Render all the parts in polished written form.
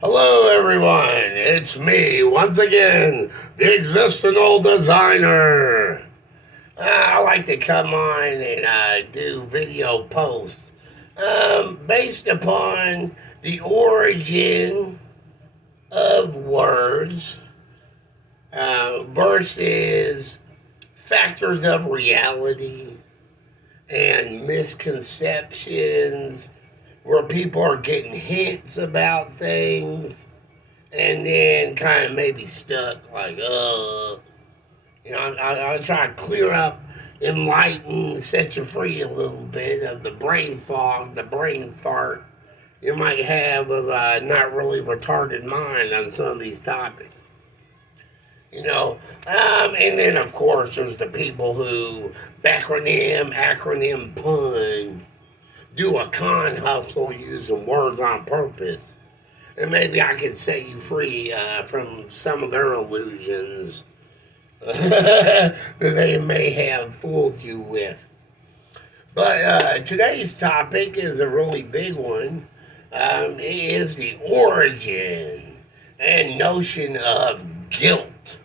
Hello, everyone. It's me once again, the existential designer. I like to come on and do video posts based upon the origin of words versus factors of reality and misconceptions where people are getting hints about things and then kind of maybe stuck like, I try to clear up, enlighten, set you free a little bit of the brain fog, the brain fart you might have of a not really retarded mind on some of these topics. And then of course there's the people who acronym, pun, do a con hustle using words on purpose. And maybe I can set you free from some of their illusions that they may have fooled you with. But today's topic is a really big one. It is the origin and notion of guilt.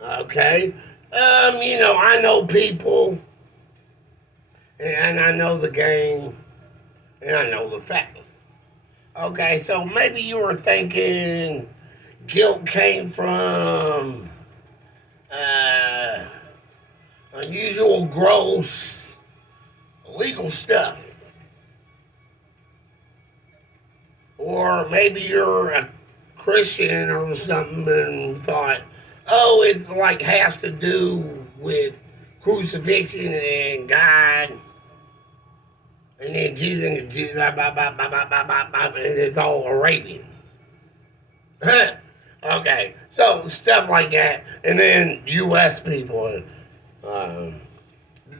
Okay? I know people, and I know the game, and I know the facts. Okay, so maybe you were thinking guilt came from uh, unusual, gross, illegal stuff. Or maybe you're a Christian or something and thought, oh, it's like has to do with crucifixion and God. And then Jesus, and it's all Arabian. Okay, so stuff like that. And then U.S. people.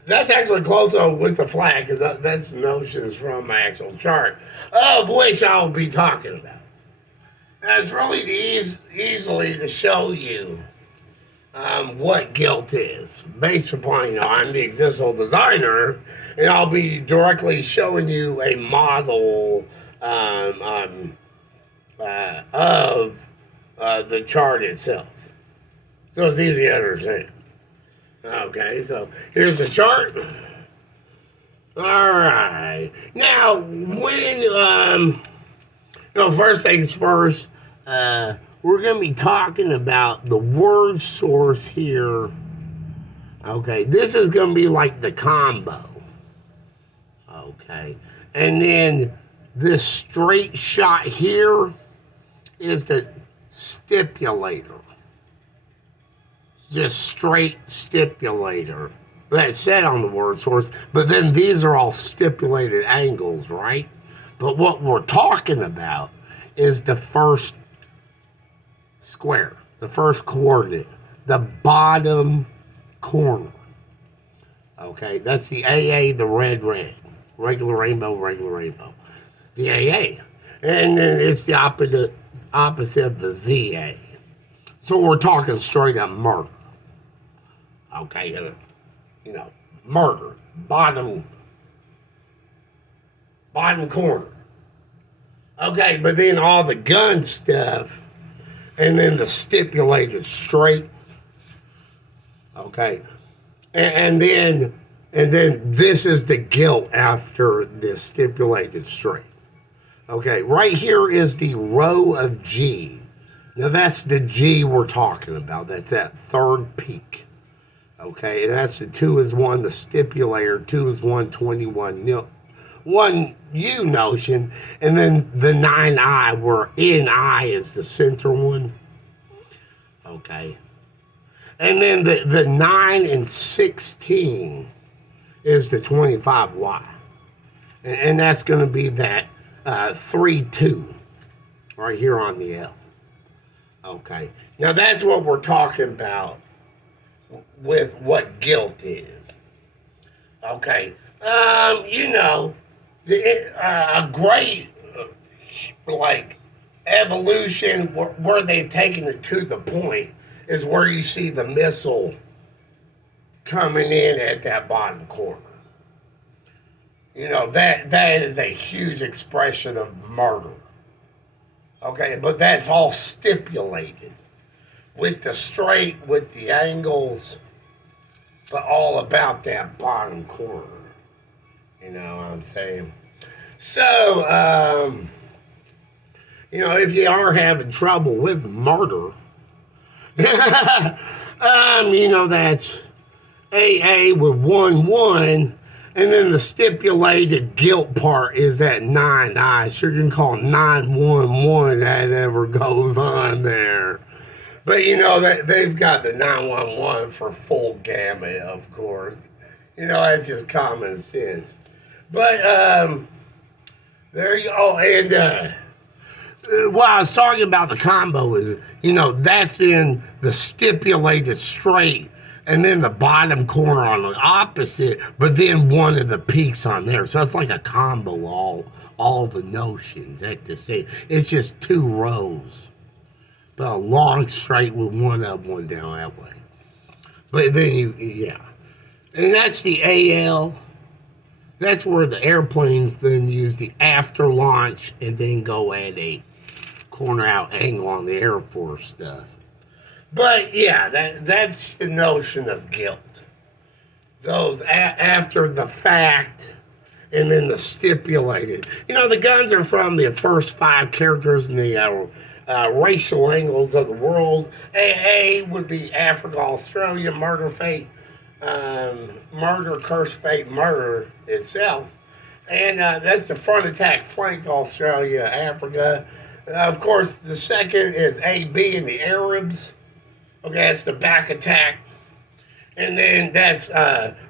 That's actually closer with the flag because that's notions from my actual chart, of which I'll be talking about. And it's really easily to show you what guilt is based upon, I'm the existential designer, and I'll be directly showing you a model of the chart itself. So it's easy to understand. Okay, so here's the chart. All right. Now, first things first, we're going to be talking about the word source here. Okay, this is going to be like the combo. Okay, and then this straight shot here is the stipulator. Just straight stipulator. That's said on the word source, but then these are all stipulated angles, right? But what we're talking about is the first square, the first coordinate, the bottom corner. Okay, that's the AA, the red, regular rainbow, the AA. And then it's the opposite of the ZA. So we're talking straight up murder. Okay, murder, bottom corner. Okay, but then all the gun stuff, and then the stipulated straight. Okay, and then this is the guilt after this stipulated straight. Okay, right here is the row of G. Now that's the G we're talking about. That's that third peak. Okay, and that's the 2 is 1, the stipulator, 2 is 121. 1 U notion, and then the 9I, where NI is the center one. Okay. And then the 9 and 16 is the 25Y. And that's going to be that 3-2 right here on the L. Okay. Now that's what we're talking about with what guilt is. Okay. A great, evolution where they've taken it to the point is where you see the missile coming in at that bottom corner. That is a huge expression of murder. Okay, but that's all stipulated with the straight, with the angles, but all about that bottom corner. You know what I'm saying? So, if you are having trouble with murder, that's AA with 1-1, and then the stipulated guilt part is at 9-9. So you can call 911 that ever goes on there. But that they've got the 911 for full gamut, of course. That's just common sense. But there you go. And what I was talking about the combo is, that's in the stipulated straight, and then the bottom corner on the opposite, but then one of the peaks on there. So it's like a combo, all the notions at the same. It's just 2 rows, but a long straight with one up, one down that way. But then and that's the AL. That's where the airplanes then use the after launch and then go at a corner out angle on the Air Force stuff. But that's the notion of guilt. Those after the fact and then the stipulated. The guns are from the first 5 characters in the racial angles of the world. AA would be Africa, Australia, murder, fate, murder, curse, fate, murder itself. And that's the front attack, flank, Australia, Africa. Of course, the second is AB in the Arabs. Okay, that's the back attack. And then that's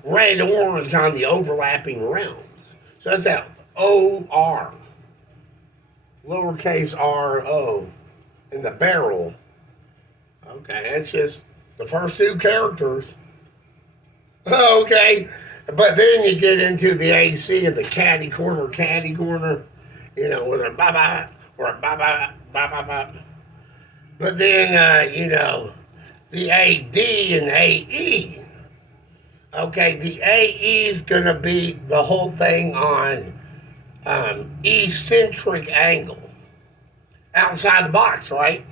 red-orange on the overlapping realms. So that's that OR, lowercase R-O, in the barrel. Okay, that's just the first 2 characters. Okay, but then you get into the AC and the caddy corner, with a bye-bye, or a bye-bye. But then, the AD and AE. Okay, the AE is going to be the whole thing on eccentric angle. Outside the box, right?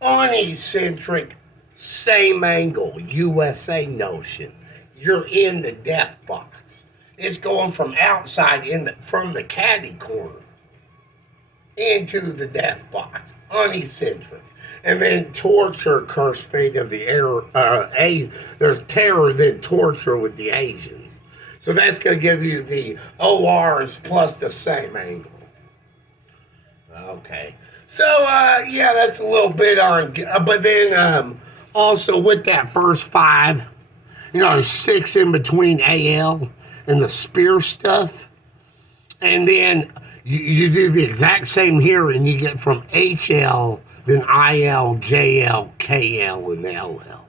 On eccentric, same angle, USA notion. You're in the death box. It's going from outside from the caddy corner into the death box, uneccentric. And then torture, curse, fate of the air. There's terror, then torture with the Asians. So that's going to give you the ORs plus the same angle. Okay. So, that's a little bit on. But then also with that first 5, there's 6 in between AL and the spear stuff. And then you do the exact same here, and you get from HL, then IL, JL, KL, and LL.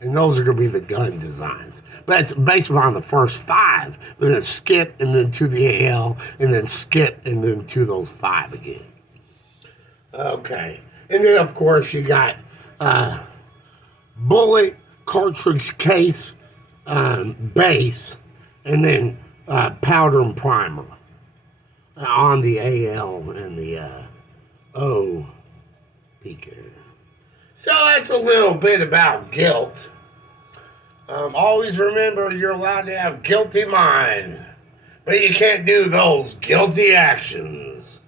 And those are going to be the gun designs. But it's based on the first 5, but then skip, and then to the AL, and then skip, and then to those 5 again. Okay. And then, of course, you got bullet, cartridge case, base, and then powder and primer on the AL and the O PK. So that's a little bit about guilt. Always remember you're allowed to have guilty mind, but you can't do those guilty actions.